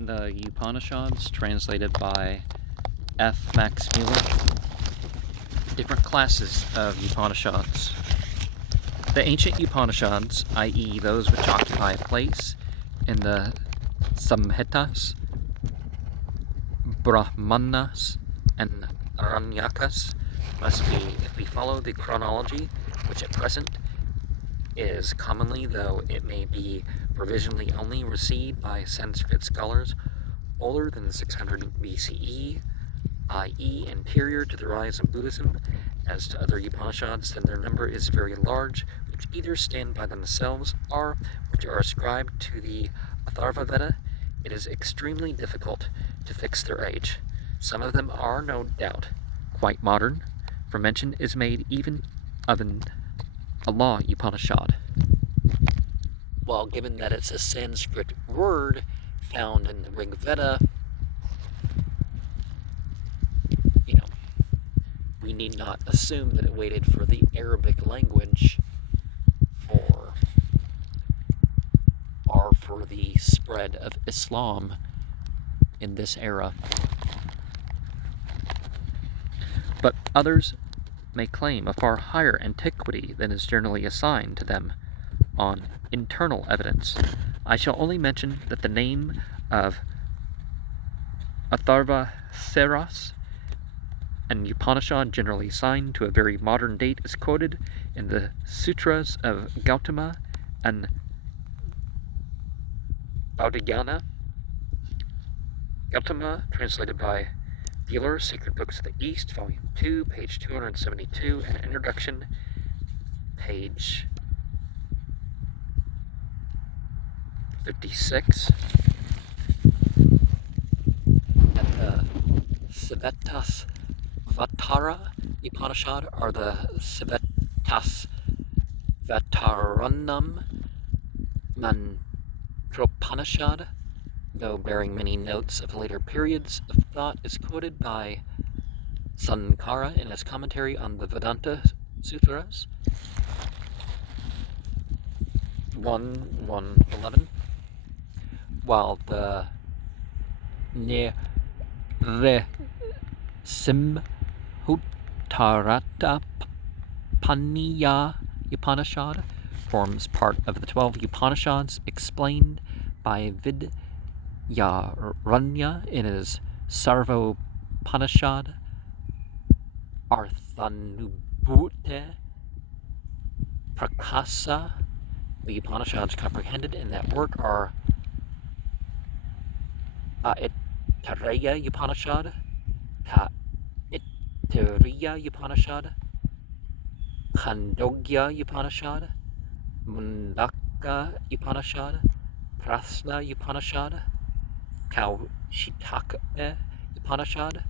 The Upanishads, translated by F. Max Muller. Different classes of Upanishads. The ancient Upanishads, i.e. those which occupy a place in the Samhitas, Brahmanas, and Aranyakas, must be, if we follow the chronology, which at present is commonly, though it may be provisionally only received by Sanskrit scholars, older than 600 BCE, i.e. anterior to the rise of Buddhism. As to other Upanishads, then their number is very large, which either stand by themselves or which are ascribed to the Atharva Veda. It is extremely difficult to fix their age. Some of them are, no doubt, quite modern, for mention is made even of a law Upanishad. Well, given that it's a Sanskrit word found in the Rig Veda, we need not assume that it waited for the Arabic language for the spread of Islam in this era. But others may claim a far higher antiquity than is generally assigned to them on internal evidence. I shall only mention that the name of Atharva Seras, an Upanishad generally assigned to a very modern date, is quoted in the Sutras of Gautama and Bodhigana. Gautama, translated by Muller, Sacred Books of the East, Volume 2, page 272, and Introduction, page 56. And the Sivetas Vatara Upanishad, or the Sivetas Vataranam Mantropanishad, though bearing many notes of later periods of thought, is quoted by Sankara in his commentary on the Vedanta Sutras 1.1.11, while the Neresimhutarata Paniya Upanishad forms part of the 12 Upanishads explained by Vidyaranya in his Sarvopanishad Arthanubhute Prakasa. The Upanishads comprehended in that work are Aitareya Upanishad, Taittiriya Upanishad, Khandogya Upanishad, Mundaka Upanishad, Prasna Upanishad, Kaushitaka Upanishad,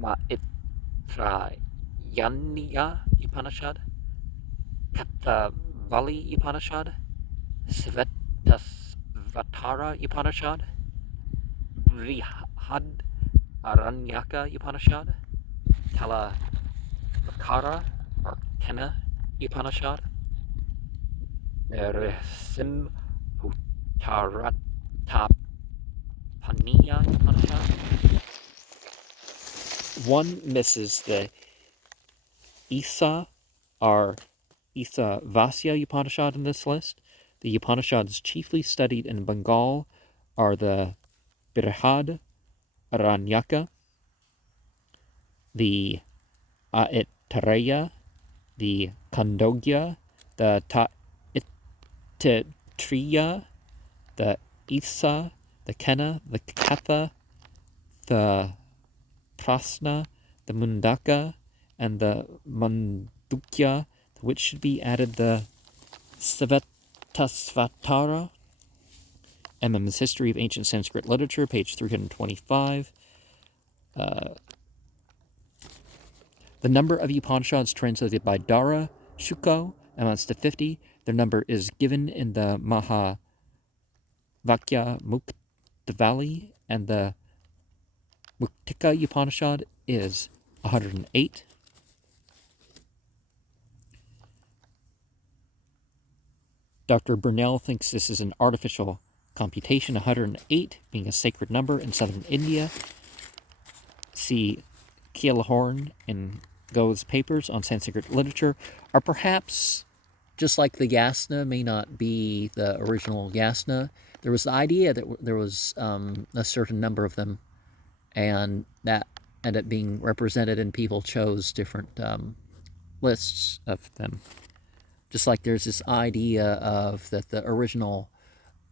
Maitrayaniya Upanishad, Kathavali Upanishad, Svetasvatara Upanishad, Brihad Aranyaka Upanishad, Talavakara or Kena Upanishad, Nrsimhutarata Upanishad. One misses the Isa or Isavasya Upanishad in this list. The Upanishads chiefly studied in Bengal are the Brihad Aranyaka, the Aitareya, the Khandogya, the Taittiriya, the Isa, the Kena, the Katha, the Prasna, the Mundaka, and the Mandukya, to which should be added the Svetasvatara. MM's History of Ancient Sanskrit Literature, page 325. The number of Upanishads translated by Dara Shuko amounts to 50. Their number is given in the Mahavakya Muktavali, and the Muktika Upanishad is 108. Dr. Burnell thinks this is an artificial computation, 108 being a sacred number in southern India. See Keelhorn and Go's papers on Sanskrit literature are perhaps, just like the yasna may not be the original yasna, there was the idea that there was a certain number of them, and that ended up being represented, and people chose different lists of them. Just like there's this idea of that the original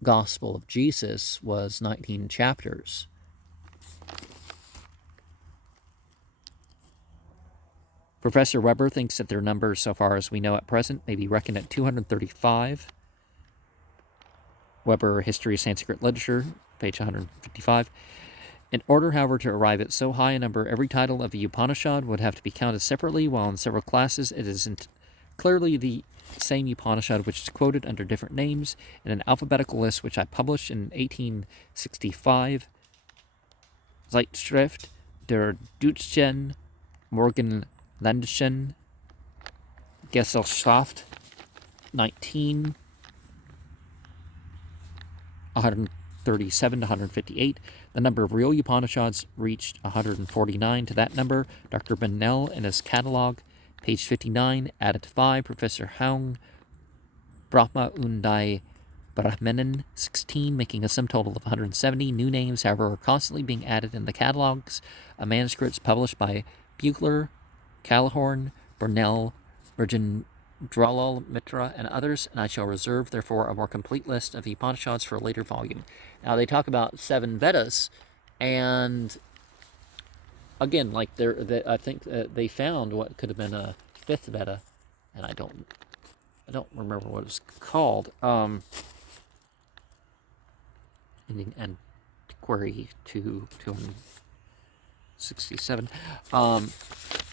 Gospel of Jesus was 19 chapters. Professor Weber thinks that their numbers, so far as we know at present, may be reckoned at 235. Weber, History of Sanskrit Literature, page 155. In order, however, to arrive at so high a number, every title of a Upanishad would have to be counted separately, while in several classes it isn't clearly the same Upanishad which is quoted under different names in an alphabetical list which I published in 1865. Zeitschrift der Deutschen Morgenländischen Gesellschaft, 19, 137 to 158. The number of real Upanishads reached 149. To that number, Dr. Bennell in his catalog, page 59, added 5. Professor Haung, Brahma Undai Brahmanan, 16, making a sum total of 170. New names, however, are constantly being added in the catalogs of manuscripts published by Bugler, Callahorn, Burnell, Virgin Dralal Mitra, and others, and I shall reserve, therefore, a more complete list of Upanishads for a later volume. Now, they talk about 7 Vedas, and again, like I think they found what could have been a 5th Veda, and I don't remember what it was called. Ending Antiquary 267.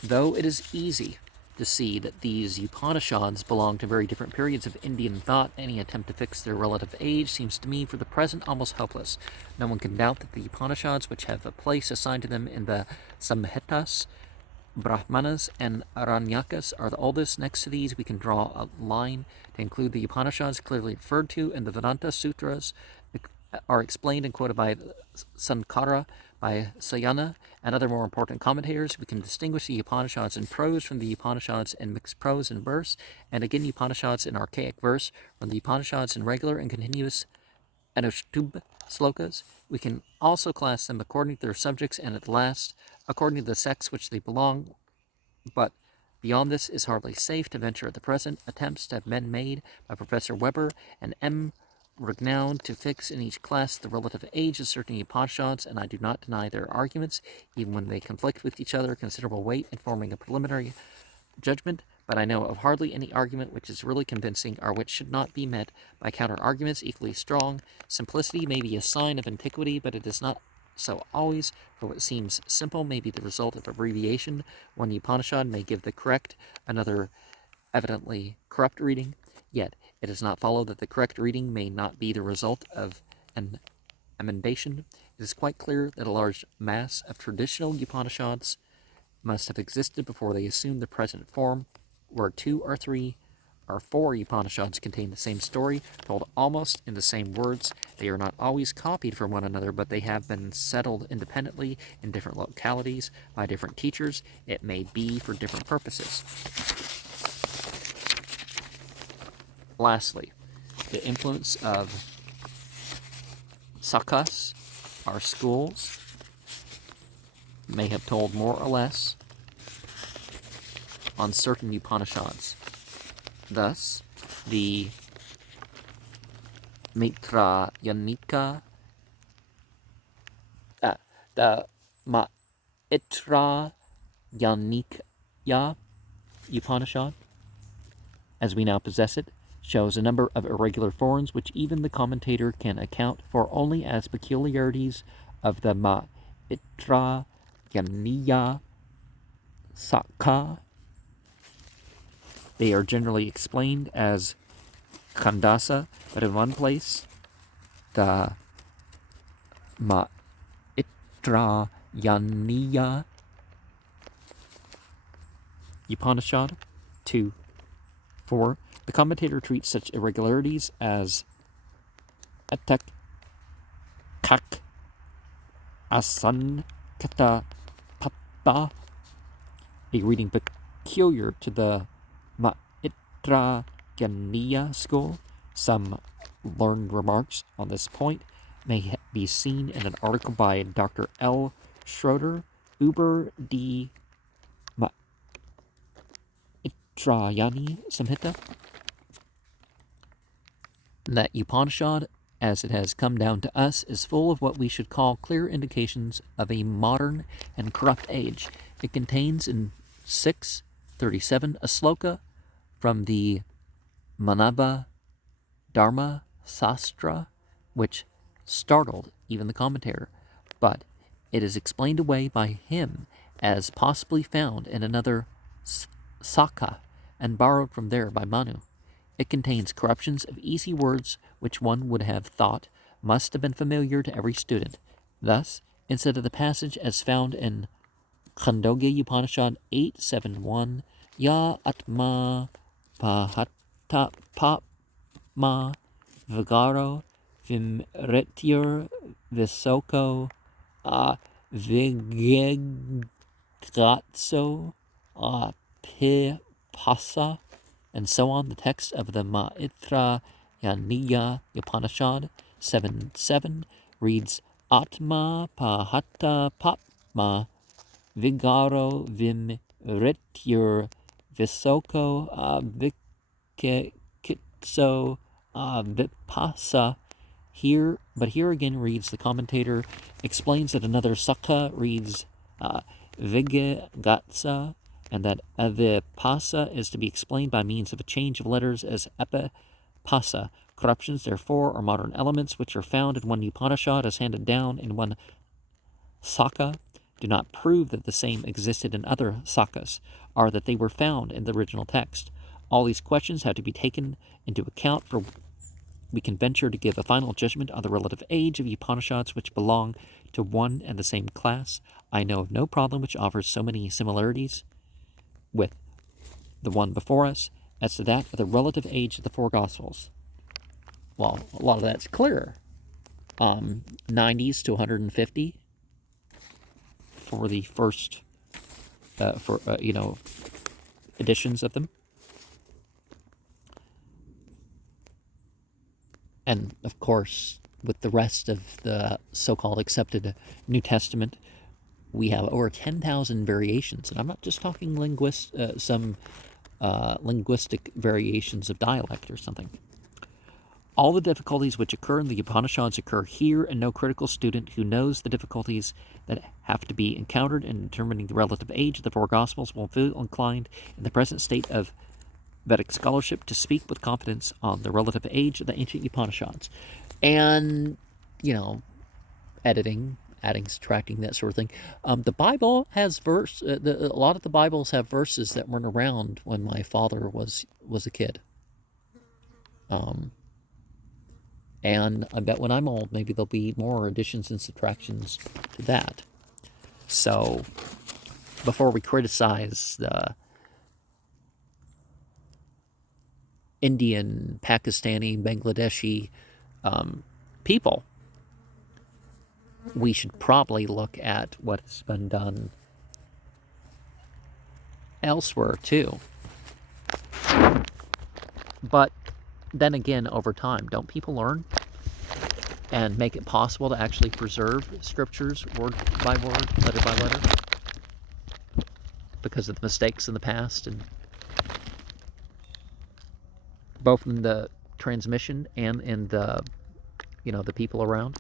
Though it is easy to see that these Upanishads belong to very different periods of Indian thought, any attempt to fix their relative age seems to me for the present almost hopeless. No one can doubt that the Upanishads, which have a place assigned to them in the Samhitas, Brahmanas, and Aranyakas, are the oldest. Next to these, we can draw a line to include the Upanishads clearly referred to in the Vedanta Sutras, are explained and quoted by Sankara, by Sayana, and other more important commentators. We can distinguish the Upanishads in prose from the Upanishads in mixed prose and verse, and again Upanishads in archaic verse from the Upanishads in regular and continuous Anushtubh slokas. We can also class them according to their subjects, and at last, according to the sects which they belong. But beyond this is hardly safe to venture at the present. Attempts have been made by Professor Weber and M. Renowned to fix in each class the relative age of certain Upanishads, and I do not deny their arguments, even when they conflict with each other, considerable weight in forming a preliminary judgment, but I know of hardly any argument which is really convincing, or which should not be met by counter-arguments equally strong. Simplicity may be a sign of antiquity, but it is not so always, for what seems simple may be the result of abbreviation. One Upanishad may give the correct, another evidently corrupt reading, yet it does not follow that the correct reading may not be the result of an emendation. It is quite clear that a large mass of traditional Upanishads must have existed before they assumed the present form, where 2 or 3 or 4 Upanishads contain the same story, told almost in the same words. They are not always copied from one another, but they have been settled independently in different localities by different teachers. It may be for different purposes. Lastly, the influence of Sakas, our schools, may have told more or less on certain Upanishads. Thus, the Mitra Yanika, the Maitra Yanikya Upanishad, as we now possess it, shows a number of irregular forms which even the commentator can account for only as peculiarities of the Maitra Yaniya Saka. They are generally explained as Khandasa, but in one place, the Maitra Yaniya Upanishad 2:4. The commentator treats such irregularities as Atak kak asan kata papa, a reading peculiar to the Maitra Gania school. Some learned remarks on this point may be seen in an article by Dr. L. Schroeder, Uber die Maitrayani Samhita. That Upanishad, as it has come down to us, is full of what we should call clear indications of a modern and corrupt age. It contains in 637 a sloka from the Manava Dharma Sastra, which startled even the commentator, but it is explained away by him as possibly found in another Saka and borrowed from there by Manu. It contains corruptions of easy words which one would have thought must have been familiar to every student. Thus, instead of the passage as found in Khandogya Upanishad 8.7.1, Ya Atma Pahata Papma Vigaro Vimrityur Visoko Vigegratso Pipasa, and so on. The text of the Maitra Yaniya Upanishad 7.7 reads Atma Pahata Papma Vigaro Vimrityur Visoko Vikekitso Vipasa. Here again reads the commentator, explains that another Saka reads Vigegatsa, and that Avipasa is to be explained by means of a change of letters as Epipasa. Corruptions, therefore, are modern elements which are found in one Upanishad as handed down in one Saka, do not prove that the same existed in other Sakas, or that they were found in the original text. All these questions have to be taken into account, for we can venture to give a final judgment on the relative age of Upanishads which belong to one and the same class. I know of no problem which offers so many similarities with the one before us as to that of the relative age of the four Gospels. Well, a lot of that's clear. 90s to 150 for the first, editions of them. And, of course, with the rest of the so-called accepted New Testament, we have over 10,000 variations. And I'm not just talking linguistic variations of dialect or something. All the difficulties which occur in the Upanishads occur here, and no critical student who knows the difficulties that have to be encountered in determining the relative age of the four Gospels will feel inclined in the present state of Vedic scholarship to speak with confidence on the relative age of the ancient Upanishads. And, editing, adding, subtracting, that sort of thing. The Bible has a lot of the Bibles have verses that weren't around when my father was a kid. And I bet when I'm old, maybe there'll be more additions and subtractions to that. So, before we criticize the Indian, Pakistani, Bangladeshi people, we should probably look at what has been done elsewhere too. But then again, over time, don't people learn and make it possible to actually preserve scriptures word by word, letter by letter, because of the mistakes in the past, and both in the transmission and in the the people around?